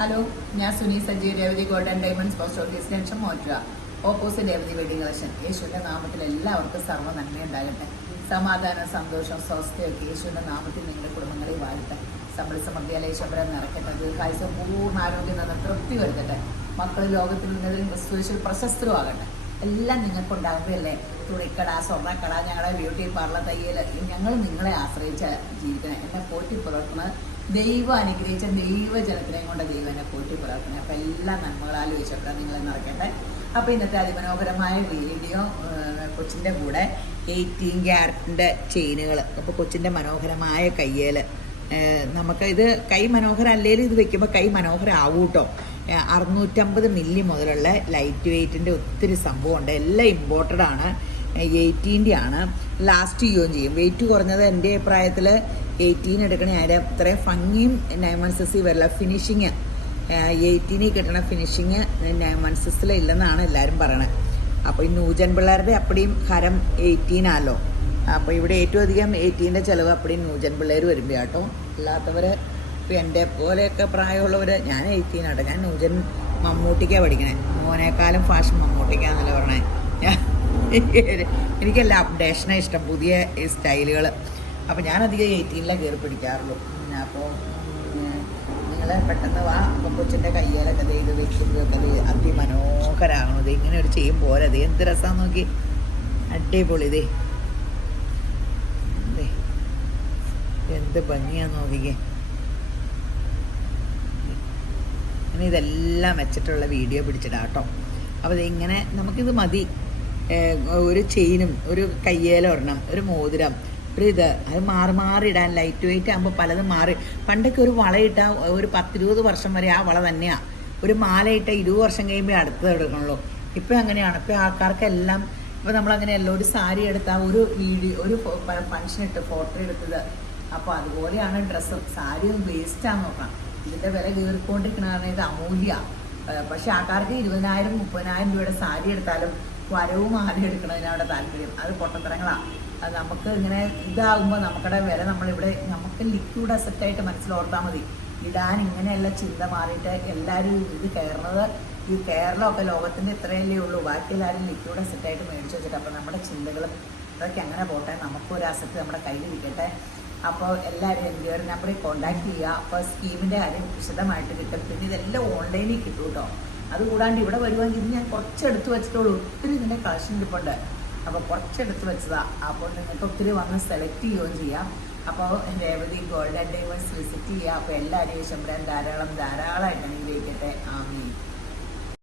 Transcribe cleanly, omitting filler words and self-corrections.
Hello, ഞാൻ Suni Saji, Revathi gold and diamonds post office junction മോറ്റുക. Opposite Revathi wedding collection. യേശുവിൻ്റെ നാമത്തിൽ എല്ലാവർക്കും സർവ്വ നന്മയുണ്ടാകട്ടെ. സമാധാനം, സന്തോഷം, സ്വസ്ഥയൊക്കെ യേശുവിൻ്റെ നാമത്തിൽ നിങ്ങളുടെ കുടുംബങ്ങളെ വാഴട്ടെ. സമ്പൽ സമൃദ്ധിയാൽ ഈശ്വരൻ നിറയ്ക്കട്ടെ. ദീർഘായുസ്സും പൂർണ്ണ ആരോഗ്യം നിന്ന് തൃപ്തി വരുത്തട്ടെ. മക്കൾ ലോകത്തിൽ ഉന്നതിലും ക്രിസ്തുവിൽ പ്രശസ്തരുമാകട്ടെ. എല്ലാം നിങ്ങൾക്കുണ്ടാകുമ്പോഴല്ലേ തുണിക്കട, സ്വർണ്ണക്കട, ഞങ്ങളുടെ ബ്യൂട്ടി പാർലർ, തയ്യൽ, ഞങ്ങൾ നിങ്ങളെ ആശ്രയിച്ച് ജീവിക്കണം. എന്നെ പോറ്റി പുലർത്തുന്നത് ദൈവം അനുഗ്രഹിച്ച ദൈവജനത്തിനെയും കൊണ്ട് ദൈവം എന്നെ പോറ്റി പുലർത്തണേ. അപ്പം എല്ലാ നന്മകളാലും ഈശ്വരൻ നിങ്ങളെ നിറയ്ക്കട്ടെ. അപ്പോൾ ഇന്നത്തെ അതിമനോഹരമായ വീഡിയോ കൊച്ചിൻ്റെ കൂടെ 18 ക്യാരറ്റിൻ്റെ ചെയിനുകൾ. അപ്പോൾ കൊച്ചിൻ്റെ മനോഹരമായ കയ്യേൽ നമുക്ക് ഇത് കൈ മനോഹരം അല്ലെങ്കിലും ഇത് വെക്കുമ്പോൾ കൈ മനോഹരം ആവും കേട്ടോ. 650 മില്ലി മുതലുള്ള ലൈറ്റ് വെയ്റ്റിൻ്റെ ഒത്തിരി സംഭവമുണ്ട്. എല്ലാം ഇമ്പോർട്ടഡ് ആണ്. 18 ആണ്. ലാസ്റ്റ് ചെയ്യുകയും ചെയ്യും. വെയിറ്റ് കുറഞ്ഞത് എൻ്റെ അഭിപ്രായത്തിൽ 18 എടുക്കണേ. അതിൻ്റെ അത്രയും ഭംഗിയും 916 വരില്ല. ഫിനിഷിങ് 18 കിട്ടണ ഫിനിഷിങ് 916 ഇല്ലെന്നാണ് എല്ലാവരും പറയണത്. അപ്പോൾ ഈ ന്യൂജൻ പിള്ളേരുടെ അപ്പടിയും ഹരം 18 ആണല്ലോ. അപ്പോൾ ഇവിടെ ഏറ്റവും അധികം 18ൻ്റെ ചിലവ് അപ്പടിയും ന്യൂജൻ പിള്ളേർ വരുമ്പോൾ കേട്ടോ. അല്ലാത്തവർ ഇപ്പോൾ എൻ്റെ പോലെയൊക്കെ പ്രായമുള്ളവർ, ഞാൻ 18 ആട്ടോ. ഞാൻ ന്യൂജൻ മമ്മൂട്ടിക്കാണ് പഠിക്കണേ. മോനേക്കാളും ഫാഷൻ മമ്മൂട്ടിക്കാന്നല്ല പറഞ്ഞേ. എനിക്കെല്ലാം അപ്ഡേഷനാണ് ഇഷ്ടം, പുതിയ സ്റ്റൈലുകൾ. അപ്പോൾ ഞാനധികം 18 കയറി പിടിക്കാറുള്ളൂ. അപ്പോൾ നിങ്ങൾ പെട്ടെന്ന് വാ. അപ്പോൾ കൊച്ചിൻ്റെ കയ്യിലൊക്കെ ഇത് വെക്കുന്നതൊക്കെ അതിമനോഹരമാകണത്. ഇങ്ങനെ ഒരു ചെയ്യും പോലെ അത് എന്ത് രസമാണെന്ന് നോക്കി. അടിപൊളി. ഇതേ എന്ത് ഭംഗിയാന്ന് നോക്കിക്കേ. അങ്ങനെ ഇതെല്ലാം വെച്ചിട്ടുള്ള വീഡിയോ പിടിച്ചിടാം കേട്ടോ. അപ്പോൾ ഇങ്ങനെ നമുക്കിത് മതി. ഒരു ചെയിനും ഒരു കയ്യേലൊരെണ്ണം, ഒരു മോതിരം, ഒരു ഇത്, അത് മാറി മാറി ഇടാൻ. ലൈറ്റ് വെയിറ്റ് ആകുമ്പോൾ പലതും മാറി. പണ്ടൊക്കെ ഒരു വളയിട്ടാൽ ഒരു 10-20 വർഷം വരെ ആ വള തന്നെയാണ്. ഒരു മാലയിട്ട 20 വർഷം കഴിയുമ്പോൾ അടുത്തത് എടുക്കണല്ലോ. ഇപ്പോൾ അങ്ങനെയാണ്. ഇപ്പോൾ ആൾക്കാർക്കെല്ലാം ഇപ്പോൾ നമ്മളങ്ങനെയല്ല. ഒരു സാരി എടുത്താൽ ഒരു വീഡിയോ, ഒരു ഫങ്ഷൻ ഇട്ട് ഫോട്ടോ എടുത്തത്. അപ്പോൾ അതുപോലെയാണ് ഡ്രസ്സും. സാരിയും വേസ്റ്റാന്ന് നോക്കണം. ഇതിൻ്റെ വില കയറിക്കൊണ്ടിരിക്കണ കാരണം ഇത് അമൂല്യ. പക്ഷേ ആൾക്കാർക്ക് 20,000-30,000 രൂപയുടെ സാരി എടുത്താലും വരവും മാറി എടുക്കണതിനവിടെ താല്പര്യം. അത് പൊട്ടത്തരങ്ങളാണ്. അത് നമുക്ക് ഇങ്ങനെ ഇതാകുമ്പോൾ നമുക്കടെ വില നമ്മളിവിടെ നമുക്ക് ലിക്വിഡ് അസറ്റായിട്ട് മനസ്സിലോർത്താൽ മതി. ഇടാൻ ഇങ്ങനെയല്ല ചിന്ത മാറിയിട്ട് എല്ലാവരും ഇത് കയറുന്നത്. ഈ കേരളമൊക്കെ ലോകത്തിൻ്റെ ഇത്രയല്ലേ ഉള്ളൂ. ബാക്കി എല്ലാവരും ലിക്വിഡ് അസറ്റായിട്ട് മേടിച്ച് വെച്ചിട്ട്. അപ്പോൾ നമ്മുടെ ചിന്തകളും അതൊക്കെ അങ്ങനെ പോട്ടെ. നമുക്കൊരു അസറ്റ് നമ്മുടെ കയ്യിലിരിക്കട്ടെ. അപ്പോൾ എല്ലാവരും എൻ്റെ ഒരു നമ്പറിൽ കോൺടാക്ട് ചെയ്യുക. അപ്പോൾ സ്കീമിൻ്റെ കാര്യം വിശദമായിട്ട് കിട്ടും. പിന്നെ ഇതെല്ലാം ഓൺലൈനിൽ കിട്ടും കേട്ടോ. അതുകൂടാണ്ട് ഇവിടെ വരുവാണെങ്കിൽ ഇത് ഞാൻ കുറച്ചെടുത്ത് വെച്ചിട്ടുള്ളൂ. ഒത്തിരി ഇതിൻ്റെ കളക്ഷൻ ഇരിപ്പുണ്ട്. അപ്പോൾ കുറച്ചെടുത്ത് വെച്ചതാണ്. അപ്പോൾ നിങ്ങൾക്ക് ഒത്തിരി വന്ന് സെലക്ട് ചെയ്യുകയും ചെയ്യാം. അപ്പോൾ Revathi gold and diamonds visit ചെയ്യുക. അപ്പോൾ എല്ലാവരെയും ശമ്പരം ധാരാളമായിട്ടാണ് ഈ